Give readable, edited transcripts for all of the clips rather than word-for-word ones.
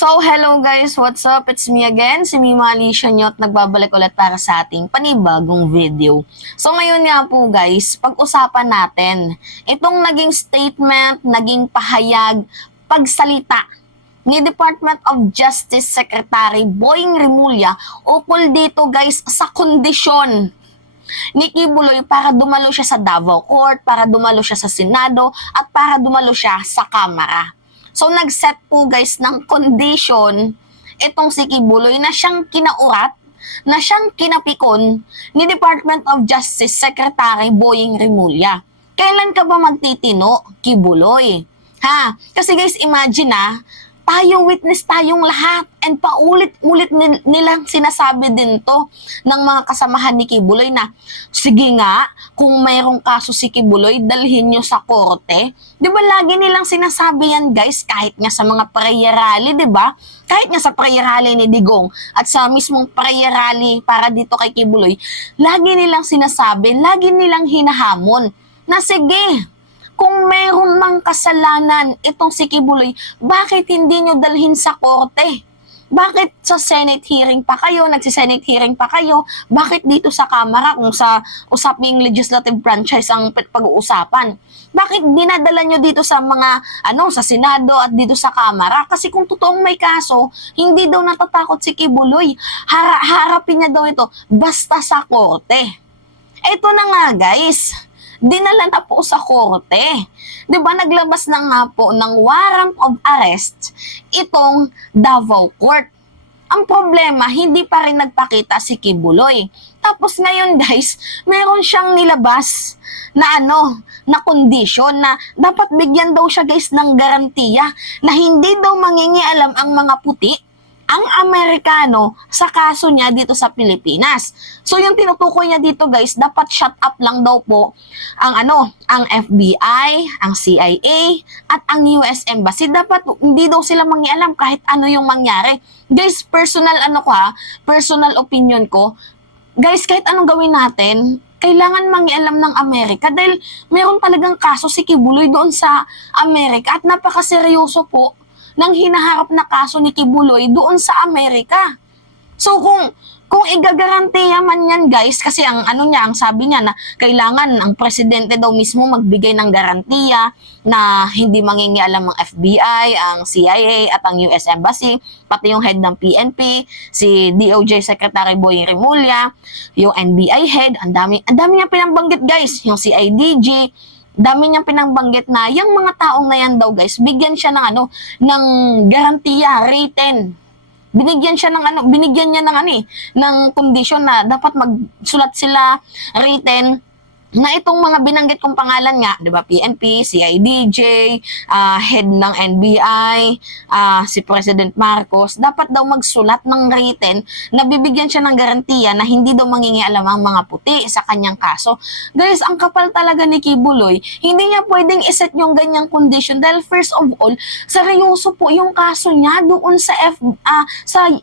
So, hello guys, what's up? It's me again, si Mima Alicia Nyot, nagbabalik ulit para sa ating panibagong video. So, ngayon nga po guys, pag-usapan natin itong naging statement, naging pahayag, pagsalita ni Department of Justice Secretary Boying Rimulya ukol dito guys sa kondisyon ni Kibuloy para dumalo siya sa Davao Court, para dumalo siya sa Senado, at para dumalo siya sa Kamara. So, nag-set po guys ng condition itong si Kibuloy na siyang kinaurat, na siyang kinapikon ni Department of Justice Secretary Boying Rimulya. Kailan ka ba magtitino, Kibuloy? Ha? Kasi guys, imagine tayo, witness tayong lahat, and paulit-ulit nilang sinasabi din to ng mga kasamahan ni Kibuloy na, sige nga, kung mayroong kaso si Kibuloy, dalhin nyo sa korte. Di ba lagi nilang sinasabi yan guys, kahit nga sa mga prayer rally, di ba? Kahit nga sa prayer rally ni Digong at sa mismong prayer rally para dito kay Kibuloy, lagi nilang sinasabi, lagi nilang hinahamon na sige, kung mayroon mang kasalanan itong si Kibuloy, bakit hindi nyo dalhin sa korte? Bakit sa Senate hearing pa kayo, nagsi-Senate hearing pa kayo? Bakit dito sa Kamara kung sa usaping legislative franchise ang pag-uusapan? Bakit dinadala nyo dito sa mga, sa Senado at dito sa Kamara? Kasi kung totoong may kaso, hindi daw natatakot si Kibuloy. Harapin niya daw ito basta sa korte. Ito na nga guys, dinala na po sa korte. 'Di ba naglabas na nga po ng warrant of arrest itong Davao Court. Ang problema, hindi pa rin nagpakita si Kibuloy. Tapos ngayon guys, meron siyang nilabas na na condition na dapat bigyan daw siya guys ng garantiya na hindi daw mangingialam ang mga puti, ang Amerikano, sa kaso niya dito sa Pilipinas. So yung tinutukoy niya dito guys, dapat shut up lang daw po ang ang FBI, ang CIA, at ang US Embassy. Dapat hindi daw sila mangialam kahit ano yung mangyari. Guys, personal personal opinion ko, guys, kahit anong gawin natin, kailangan mangialam ng Amerika dahil meron talagang kaso si Kibuloy doon sa Amerika at napakaseryoso po ng hinaharap na kaso ni Kibuloy doon sa Amerika. So kung igagarantiya man yan guys, kasi ang sabi niya na kailangan ang presidente daw mismo magbigay ng garantiya na hindi mangingialam ang FBI, ang CIA at ang US Embassy, pati yung head ng PNP, si DOJ Secretary Boying Rimulya, yung NBI head, ang dami niya pinangbanggit guys, yung CIDG, dami niyang pinangbanggit na yung mga taong na yan daw guys, bigyan siya ng ng garantiya written. Binigyan niya ng condition na dapat magsulat sila written na itong mga binanggit kong pangalan nga, 'di ba? PNP, CIDJ, head ng NBI, si President Marcos, dapat daw magsulat ng written na bibigyan siya ng garantiya na hindi daw mangingialam ang mga puti sa kanyang kaso. Guys, ang kapal talaga ni Kibuloy, hindi niya pwedeng iset yung ganyang condition dahil first of all, seryoso po yung kaso niya doon sa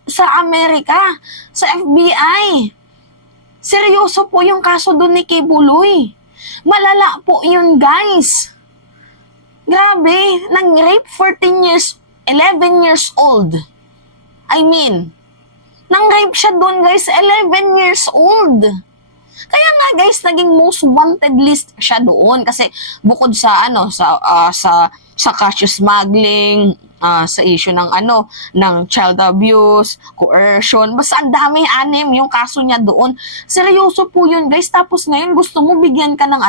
sa Amerika, sa FBI. Seryoso po yung kaso doon ni Kibuloy. Malala po yun, guys. Grabe, nang-rape 11 years old. I mean, nang-rape siya doon, guys, 11 years old. Kaya nga, guys, naging most wanted list siya doon kasi bukod sa sa cash smuggling, sa issue ng ng child abuse, coercion, basta ang dami-anim yung kaso niya doon. Seryoso po yun guys, tapos ngayon gusto mo bigyan ka ng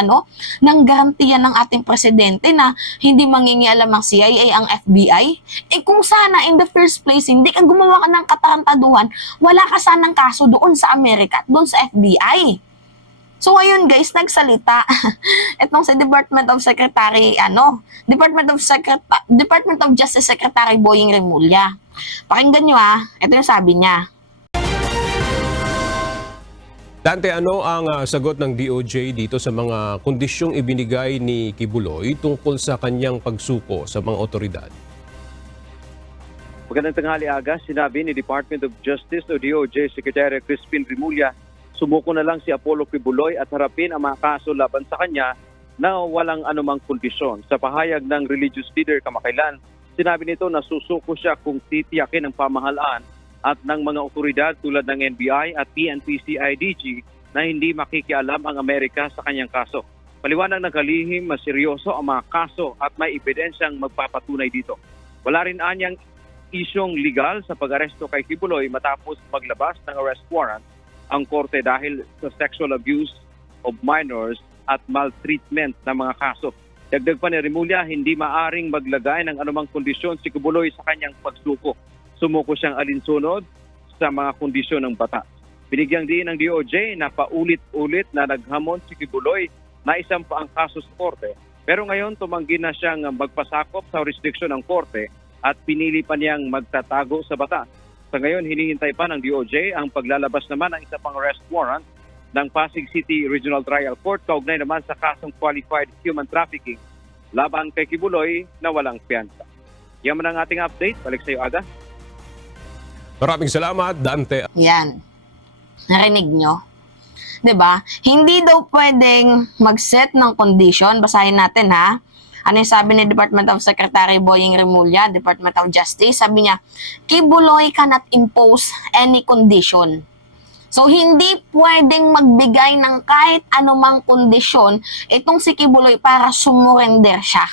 ng garantiya ng ating presidente na hindi mangingialam ang CIA, ang FBI. Kung sana in the first place hindi ka gumawa ka ng katarantaduhan, wala ka sanang kaso doon sa Amerika at doon sa FBI. So ayun guys, nagsalita itong sa Department of Justice Secretary Boying Rimulya. Pakinggan nyo ito yung sabi niya. Dante, ano ang sagot ng DOJ dito sa mga kondisyong ibinigay ni Kibuloy tungkol sa kanyang pagsuko sa mga otoridad? Magandang tanghali aga, sinabi ni Department of Justice o DOJ Secretary Crispin Rimulya, sumuko na lang si Apollo Kibuloy at harapin ang mga kaso laban sa kanya na walang anumang kondisyon. Sa pahayag ng religious leader kamakailan, Sinabi nito na susuko siya kung titiyakin ng pamahalaan at ng mga otoridad tulad ng NBI at PNP-CIDG na hindi makikialam ang Amerika sa kanyang kaso. Paliwanag ng kalihim, mas seryoso ang mga kaso at may ebidensyang magpapatunay dito. Wala rin anyang isyong legal sa pag-aresto kay Kibuloy matapos maglabas ng arrest warrant ang korte dahil sa sexual abuse of minors at maltreatment ng mga kaso. Dagdag pa ni Remulla, hindi maaring maglagay ng anumang kondisyon si Kibuloy sa kanyang pagsuko. Sumuko siyang alinsunod sa mga kondisyon ng batas. Binigyang diin ng DOJ na paulit-ulit na naghamon si Kibuloy na isampa ang kaso sa korte. Pero ngayon tumanggi na siyang magpasakop sa jurisdiksyon ng korte at pinili pa niyang magtatago sa batas. Sa ngayon, hinihintay pa ng DOJ ang paglalabas naman ng isa pang arrest warrant ng Pasig City Regional Trial Court kaugnay naman sa kasong qualified human trafficking laban kay Kibuloy na walang piyansa. Yan man ang ating update. Balik sa iyo, Aga. Maraming salamat, Dante. Yan. Narinig nyo? 'Di ba? Hindi daw pwedeng mag-set ng condition. Basahin natin ha. Ano yung sabi ni Department of Secretary Boying Remulla, Department of Justice? Sabi niya, Kibuloy cannot impose any condition. So, hindi pwedeng magbigay ng kahit anumang kondisyon itong si Kibuloy para sumurrender siya.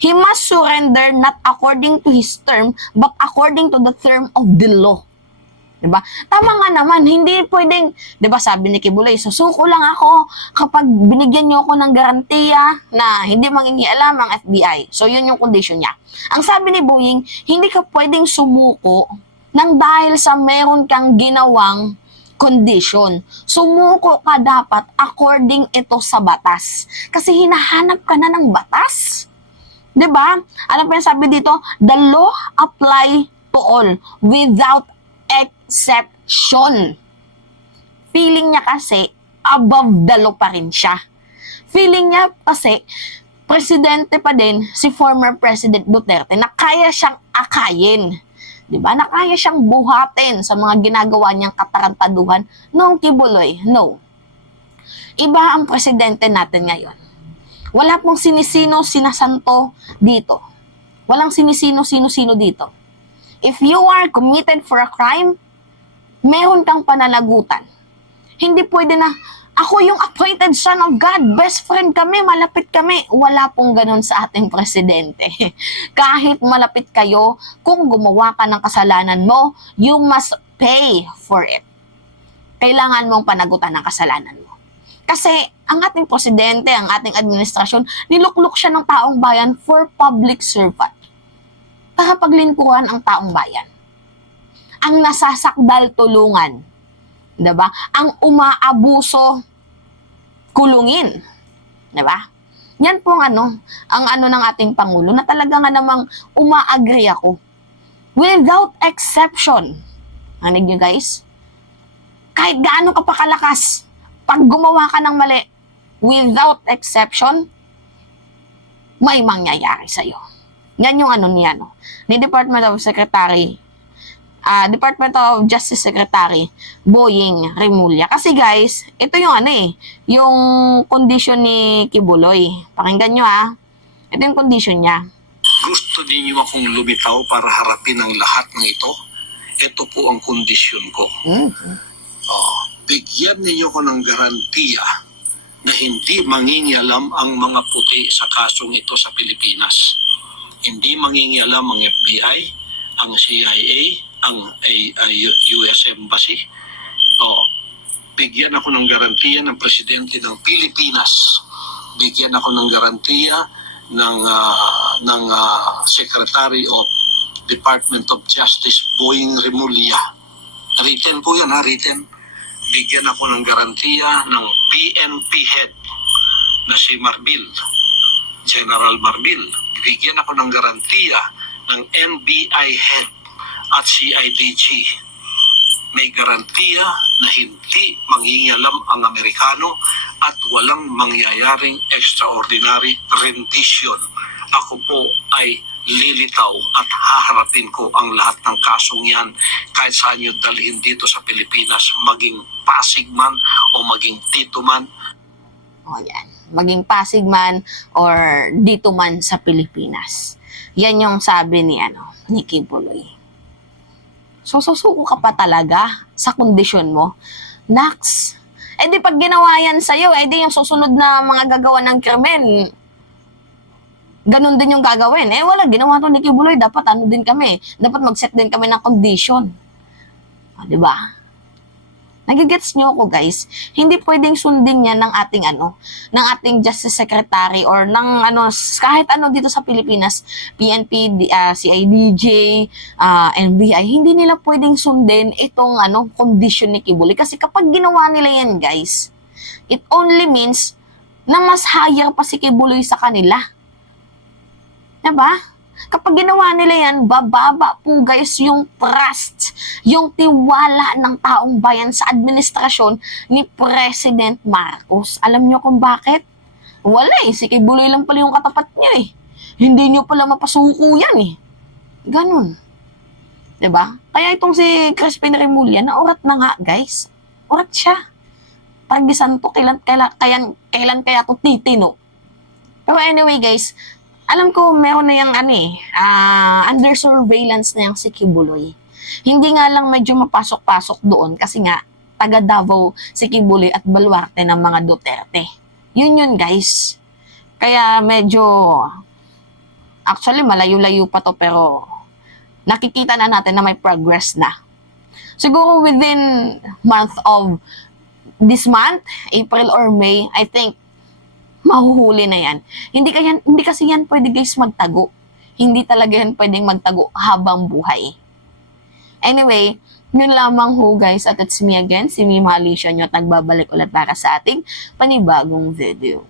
He must surrender not according to his term, but according to the term of the law. Diba? Tama nga naman, hindi pwedeng, diba sabi ni Kibuloy, susuko lang ako kapag binigyan niyo ako ng garantiya na hindi mangingialam ang FBI. So, yun yung condition niya. Ang sabi ni Boying, hindi ka pwedeng sumuko nang dahil sa meron kang ginawang condition. Sumuko ka dapat according ito sa batas. Kasi hinahanap ka na ng batas. Diba? Ano pa yung sabi dito? The law apply to all without exception. Feeling niya kasi above the law pa rin siya. Feeling niya kasi presidente pa din si former President Duterte na kaya siyang akayin. Diba? Na kaya siyang buhatin sa mga ginagawa niyang katarantaduhan noong Kibuloy. No. Iba ang presidente natin ngayon. Wala pong sinisino, sinasanto dito. Walang sinisino, sino-sino dito. If you are committed for a crime, meron kang pananagutan. Hindi pwede na, ako yung appointed son of God, best friend kami, malapit kami. Wala pong ganun sa ating presidente. Kahit malapit kayo, kung gumawa ka ng kasalanan mo, you must pay for it. Kailangan mong panagutan ng kasalanan mo. Kasi ang ating presidente, ang ating administrasyon, niluklok siya ng taong bayan for public servant. Paglingkuran ang taong bayan. Ang nasasakdal tulungan. Diba? Ang umaabuso kulungin. Diba? Yan pong ang ng ating Pangulo na talaga nga namang umaagree ako. Without exception. Anig nyo guys? Kahit gaano ka pa kalakas, pag gumawa ka ng mali, without exception, may mangyayari sa'yo. Yan yung niya, no? Ni Department of Justice Secretary Boying Remulla. Kasi guys, ito yung yung condition ni Kibuloy. Pakinggan nyo Ito yung condition niya. Gusto ninyo akong lumitaw para harapin ang lahat ng ito? Ito po ang kondisyon ko. Bigyan ninyo ko ng garantiya na hindi mangingialam ang mga puti sa kasong ito sa Pilipinas. Hindi mangingialam ang FBI, ang CIA, ang US Embassy. Bigyan ako ng garantiya ng Presidente ng Pilipinas. Bigyan ako ng garantiya ng Secretary of Department of Justice Boying Remulla. Written po yan, written. Bigyan ako ng garantiya ng PNP head na si Marbil, General Marbil. Bigyan ako ng garantiya ng NBI head at CIDG. May garantiya na hindi mangingialam ang Amerikano at walang mangyayaring extraordinary rendition. Ako po ay lilitaw at haharapin ko ang lahat ng kasong yan kahit saan nyo dalhin dito sa Pilipinas, maging Pasig man o maging dito man. Yan. Maging Pasig man or dito man sa Pilipinas. Yan yung sabi ni Kibuloy. So, susuko ka pa talaga sa kondisyon mo? Naks, di pag ginawa yan sa'yo, di yung susunod na mga gagawa ng krimen, ganun din yung gagawin. Wala, ginawa to ni Kibuloy, dapat din kami. Dapat mag-set din kami ng condition. Diba? Nagigets nyo ako, guys. Hindi pwedeng sundin yan ng ating Justice Secretary or ng kahit dito sa Pilipinas, PNP, CIDJ, NBI, hindi nila pwedeng sundin itong condition ni Kibuloy. Kasi kapag ginawa nila yan, guys, it only means na mas higher pa si Kibuloy sa kanila. Diba? Kapag ginawa nila yan, bababa po guys yung trust, yung tiwala ng taong bayan sa administrasyon ni President Marcos. Alam nyo kung bakit? Wala si Kibuloy lang pala yung katapat niya Hindi nyo pala mapasuko yan Ganon. Diba? Kaya itong si Crispin Remulla, naurat na nga guys. Urat siya. Pagisan to, kailan kaya to titino. Pero anyway guys, alam ko meron na yung under surveillance na yung si Kibuloy. Hindi nga lang medyo mapasok-pasok doon kasi nga taga Davao si Kibuloy at baluarte ng mga Duterte. Yun guys. Kaya medyo actually malayo-layo pa to pero nakikita na natin na may progress na. Siguro within this month, April or May, I think mahuhuli na yan. Hindi kasi yan pwede guys magtago. Hindi talaga yan pwedeng magtago habang buhay. Anyway, yun lamang ho guys at it's me again, si Mima Alicia nyo at nagbabalik ulit para sa ating panibagong video.